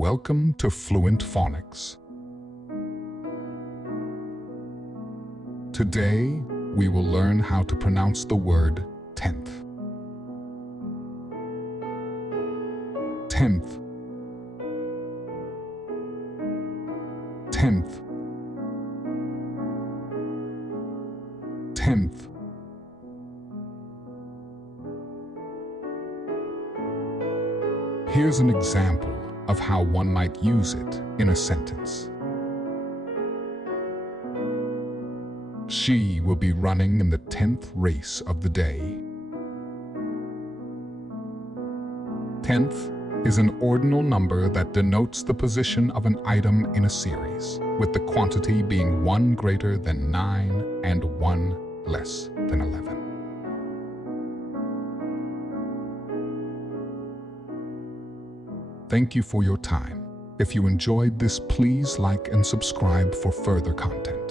Welcome to Fluent Phonics. Today, we will learn how to pronounce the word tenth. Tenth. Tenth. Tenth. Here's an example of how one might use it in a sentence. She will be running in the 10th race of the day. 10th is an ordinal number that denotes the position of an item in a series, with the quantity being 1 greater than 9 and 1 less than 11. Thank you for your time. If you enjoyed this, please like and subscribe for further content.